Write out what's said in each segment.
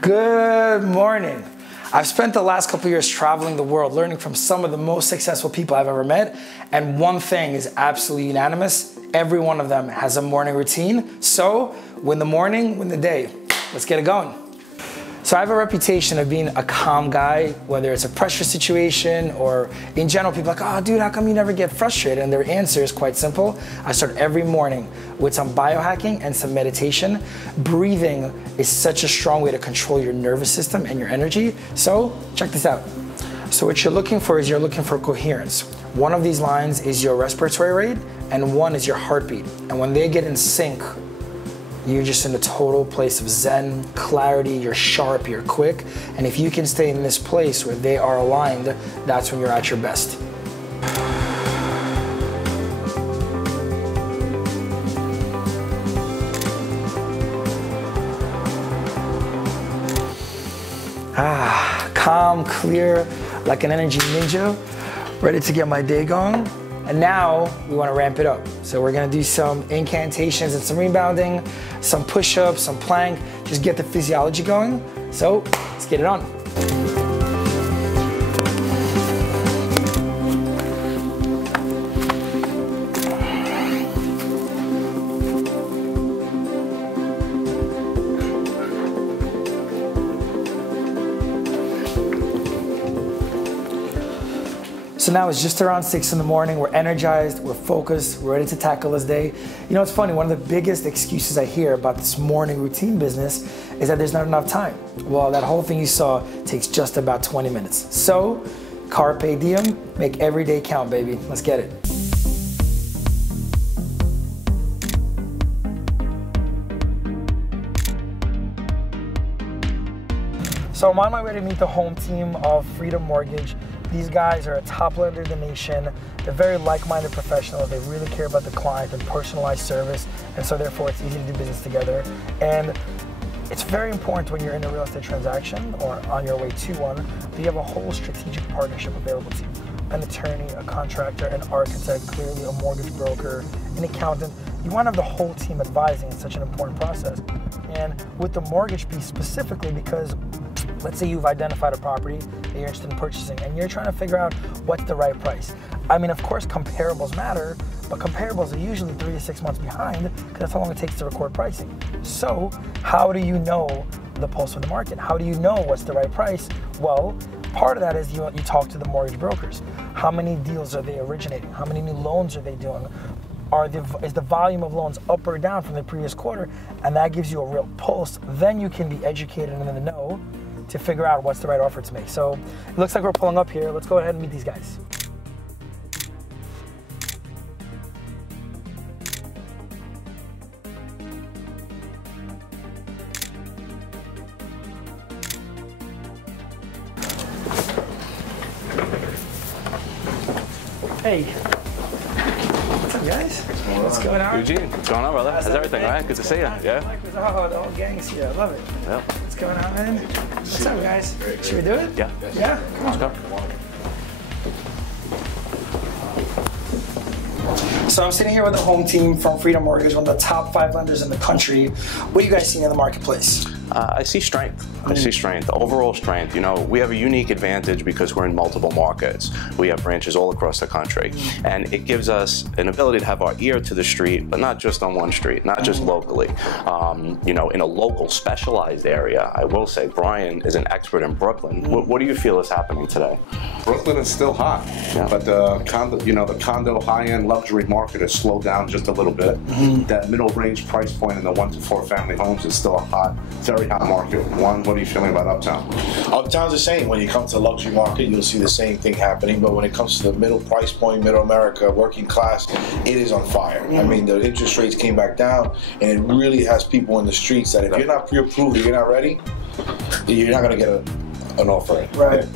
Good morning. I've spent the last couple years traveling the world, learning from some of the most successful people I've ever met, and one thing is absolutely unanimous. Every one of them has a morning routine. So, win the morning, win the day. Let's get it going. So I have a reputation of being a calm guy, whether it's a pressure situation or in general, people are like, oh dude, how come you never get frustrated? And their answer is quite simple. I start every morning with some biohacking and some meditation. Breathing is such a strong way to control your nervous system and your energy. So check this out. So what you're looking for is you're looking for coherence. One of these lines is your respiratory rate and one is your heartbeat. And when they get in sync, you're just in a total place of zen, clarity, you're sharp, you're quick. And if you can stay in this place where they are aligned, that's when you're at your best. Calm, clear, like an energy ninja, ready to get my day going. And now we want to ramp it up. So we're going to do some incantations and some rebounding, some push-ups, some plank, just get the physiology going. So let's get it on. So now it's just around 6 in the morning, we're energized, we're focused, we're ready to tackle this day. You know, it's funny, one of the biggest excuses I hear about this morning routine business is that there's not enough time. Well, that whole thing you saw takes just about 20 minutes. So, carpe diem, make every day count, baby. Let's get it. So I'm on my way to meet the home team of Freedom Mortgage. These guys are a top lender in the nation. They're very like-minded professionals. They really care about the client and personalized service, and so therefore it's easy to do business together. And it's very important when you're in a real estate transaction or on your way to one, that you have a whole strategic partnership available to you. An attorney, a contractor, an architect, clearly a mortgage broker, an accountant. You want to have the whole team advising in such an important process. And with the mortgage piece specifically, because let's say you've identified a property that you're interested in purchasing and you're trying to figure out what's the right price. I mean, of course, comparables matter, but comparables are usually 3 to 6 months behind because that's how long it takes to record pricing. So how do you know the pulse of the market? How do you know what's the right price? Well, part of that is you talk to the mortgage brokers. How many deals are they originating? How many new loans are they doing? Is the volume of loans up or down from the previous quarter? And that gives you a real pulse. Then you can be educated and in the know to figure out what's the right offer to make. So it looks like we're pulling up here. Let's go ahead and meet these guys. Hey. What's up, guys? What's going on? Eugene, what's going on, brother? How's everything, all right? Good to see you. Yeah? Oh, the whole gang's here. I love it. Yep. What's going on, man? What's up, guys? Should we do it? Yeah. Yeah? Come on. Let's go. So I'm sitting here with the home team from Freedom Mortgage, one of the top 5 lenders in the country. What are you guys seeing in the marketplace? I see strength. I see strength, overall strength. You know, we have a unique advantage because we're in multiple markets. We have branches all across the country. And it gives us an ability to have our ear to the street, but not just on one street, not just locally. You know, in a local specialized area, I will say Brian is an expert in Brooklyn. What do you feel is happening today? Brooklyn is still hot, but the condo high-end luxury market has slowed down just a little bit. That middle range price point in the 1 to 4 family homes is still a hot, very hot market. What are you feeling about Uptown? Uptown's the same. When you come to the luxury market, you'll see the same thing happening. But when it comes to the middle price point, middle America, working class, it is on fire. I mean, the interest rates came back down, and it really has people in the streets that if you're not pre-approved or you're not ready, you're not going to get an offer. Right.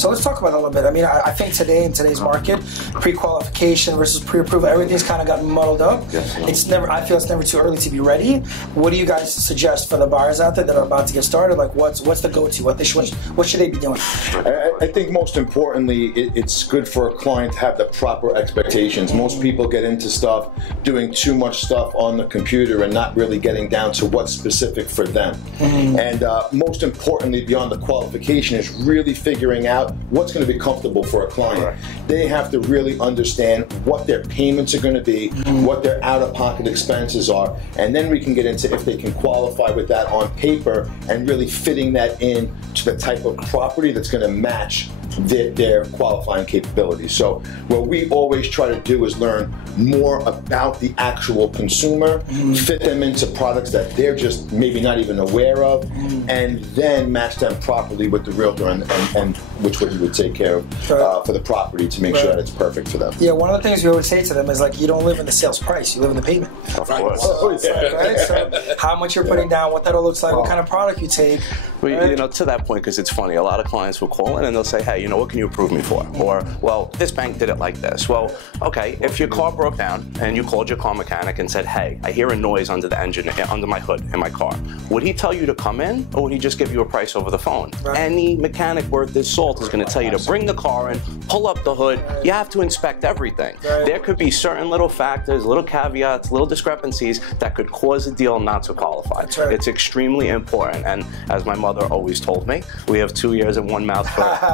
So let's talk about that a little bit. I mean, I think today in today's market, pre-qualification versus pre-approval, everything's kind of gotten muddled up. It's never. I feel it's never too early to be ready. What do you guys suggest for the buyers out there that are about to get started? Like, what's the go-to? What should they be doing? I think most importantly, it's good for a client to have the proper expectations. Most people get into stuff doing too much stuff on the computer and not really getting down to what's specific for them. And most importantly, beyond the qualification, is really figuring out what's going to be comfortable for a client. They have to really understand what their payments are going to be, what their out-of-pocket expenses are, and then we can get into if they can qualify with that on paper and really fitting that in to the type of property that's going to match their qualifying capabilities. So what we always try to do is learn more about the actual consumer, fit them into products that they're just maybe not even aware of, and then match them properly with the realtor and which way you would take care of for the property to make sure that it's perfect for them. Yeah, one of the things we always say to them is like, you don't live in the sales price, you live in the payment. Of course. Right? So how much you're putting down, what that all looks like, what kind of product you take. Well, you know, to that point, because it's funny, a lot of clients will call in and they'll say, hey, you know, what can you approve me for? Or, well, this bank did it like this. Well, okay, if your car broke down and you called your car mechanic and said, hey, I hear a noise under the engine, under my hood in my car, would he tell you to come in, or would he just give you a price over the phone? Any mechanic worth his salt is going to tell you to bring the car in, pull up the hood. You have to inspect everything. There could be certain little factors, little caveats, little discrepancies that could cause a deal not to qualify. It's extremely important, and as my mother always told me, we have 2 ears and 1 mouth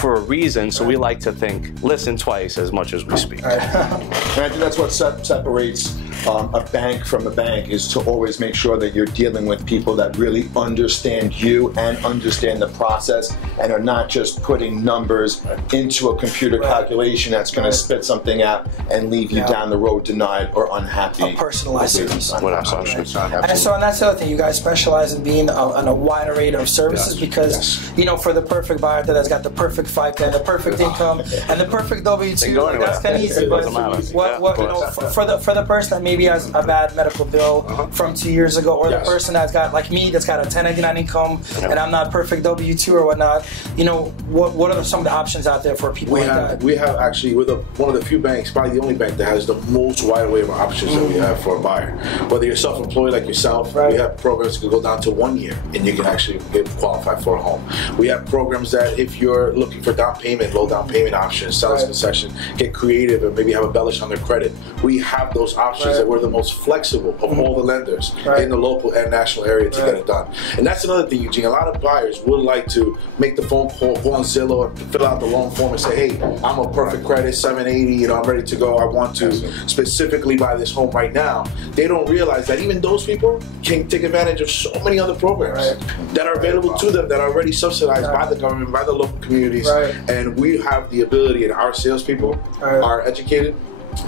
for a reason, so we like to think, listen twice as much as we speak. And I think that's what separates a bank from a bank, is to always make sure that you're dealing with people that really understand you and understand the process and are not just putting numbers into a computer calculation that's going to spit something out and leave you down the road denied or unhappy. A personalized service. And so, and that's the other thing, you guys specialize in being on a wide array of services because, you know, for the perfect buyer that's got the perfect FICA and the perfect income and the perfect W-2, that's kind of easy. But you know, for the person that maybe has a bad medical bill from 2 years ago, or the person that's got, like me, that's got a 1099 income and I'm not perfect W-2 or whatnot, you know, what are some of the options out there for people like that? We have actually, we're one of the few banks, probably the only bank that has the most wide array of options that we have for a buyer. Whether you're self-employed like yourself, we have programs that can go down to 1 year and you can actually get qualified for a home. We have programs that if you're looking for down payment, low down payment options, sales concession, get creative and maybe have a bellish on their credit. We have those options that we're the most flexible of all the lenders in the local and national area to get it done. And that's another thing, Eugene. A lot of buyers would like to make the phone call, go on Zillow and fill out the loan form and say, hey, I'm a perfect credit, 780, you know, I'm ready to go. I want to specifically buy this home right now. They don't realize that even those people can take advantage of so many other programs that are available to them that are already subsidized by the government, by the local communities. And we have the ability, and our salespeople are educated,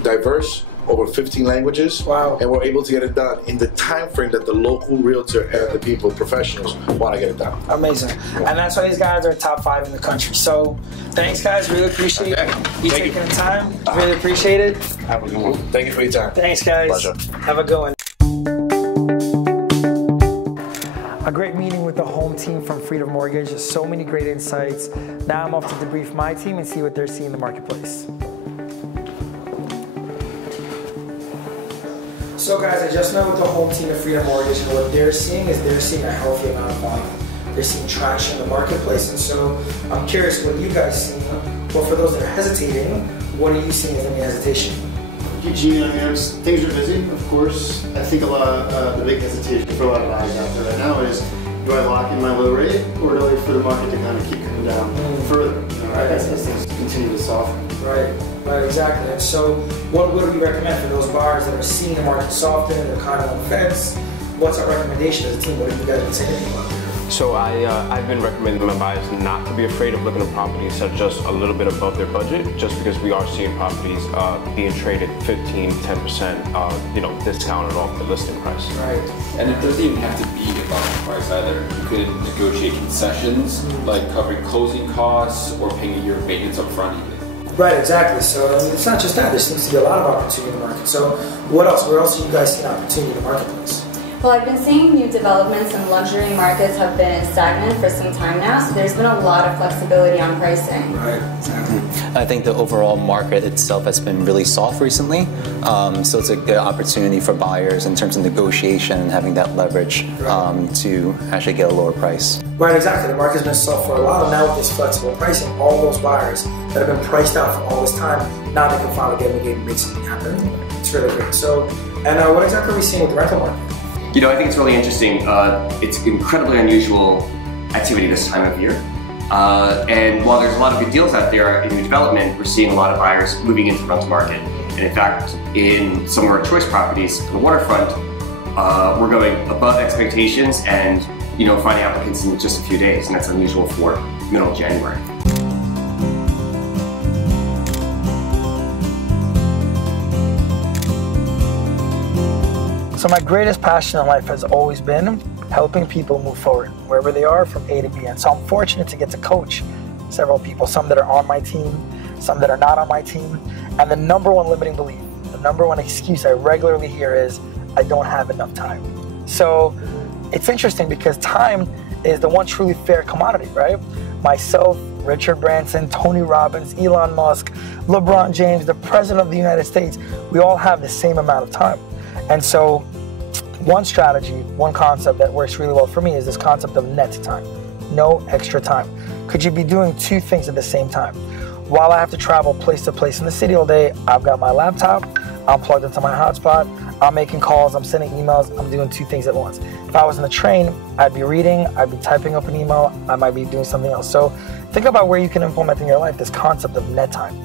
diverse, over 15 languages, and we're able to get it done in the time frame that the local realtor and the people, professionals, want to get it done. Amazing. And that's why these guys are top 5 in the country. So thanks, guys. Really appreciate you taking the time. Really appreciate it. Have a good one. Thank you for your time. Thanks, guys. Pleasure. Have a good one. A great meeting with the home team from Freedom Mortgage. So many great insights. Now I'm off to debrief my team and see what they're seeing in the marketplace. So guys, I just met with the home team at Freedom Mortgage, and what they're seeing is they're seeing a healthy amount of volume. They're seeing traction in the marketplace, and so I'm curious what you guys see. Well, for those that are hesitating, what are you seeing as any hesitation? Eugene, I mean, things are busy, of course. I think a lot of the big hesitation for a lot of buyers out there right now is, do I lock in my low rate, or do I wait for the market to kind of keep coming down further? You know, as things continue to soften. Right, exactly. And so what would we recommend for those buyers that are seeing the market soften, they're kind of on the fence? What's our recommendation as a team? What have you guys been saying about it? So I've been recommending my buyers not to be afraid of looking at properties that are just a little bit above their budget, just because we are seeing properties being traded 15, 10%, you know, discounted off the listing price. Right. And it doesn't even have to be about the price either. You could negotiate concessions, like covering closing costs or paying a year of maintenance up front even. Right, exactly. So I mean, it's not just that. There seems to be a lot of opportunity in the market. So what else? Where else are you guys seeing opportunity in the marketplace? Well, I've been seeing new developments in luxury markets have been stagnant for some time now, so there's been a lot of flexibility on pricing. Right, exactly. I think the overall market itself has been really soft recently, so it's a good opportunity for buyers in terms of negotiation and having that leverage to actually get a lower price. Right, exactly. The market's been soft for a while. Now with this flexible pricing, all those buyers that have been priced out for all this time, now they can finally get in the game and make something happen. It's really great. So, and what exactly are we seeing with the rental market? You know, I think it's really interesting. It's incredibly unusual activity this time of year. And while there's a lot of good deals out there in new development, we're seeing a lot of buyers moving into the rental market. And in fact, in some of our choice properties on the waterfront, we're going above expectations and, you know, finding applicants in just a few days. And that's unusual for middle of January. So my greatest passion in life has always been helping people move forward, wherever they are, from A to B. And so I'm fortunate to get to coach several people, some that are on my team, some that are not on my team. And the number one limiting belief, the number one excuse I regularly hear is, I don't have enough time. So it's interesting because time is the one truly fair commodity, right? Myself, Richard Branson, Tony Robbins, Elon Musk, LeBron James, the President of the United States, we all have the same amount of time. And so one strategy, one concept that works really well for me is this concept of net time, no extra time. Could you be doing two things at the same time? While I have to travel place to place in the city all day, I've got my laptop, I'm plugged into my hotspot, I'm making calls, I'm sending emails, I'm doing two things at once. If I was in the train, I'd be reading, I'd be typing up an email, I might be doing something else. So think about where you can implement in your life this concept of net time.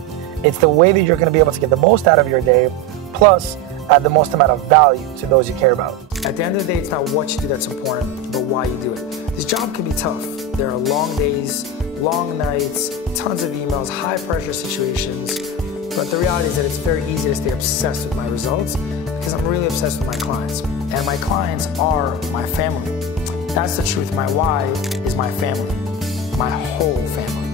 It's the way that you're gonna be able to get the most out of your day, plus add the most amount of value to those you care about. At the end of the day, it's not what you do that's important, but why you do it. This job can be tough. There are long days, long nights, tons of emails, high pressure situations, but the reality is that it's very easy to stay obsessed with my results because I'm really obsessed with my clients. And my clients are my family. That's the truth. My why is my family, my whole family.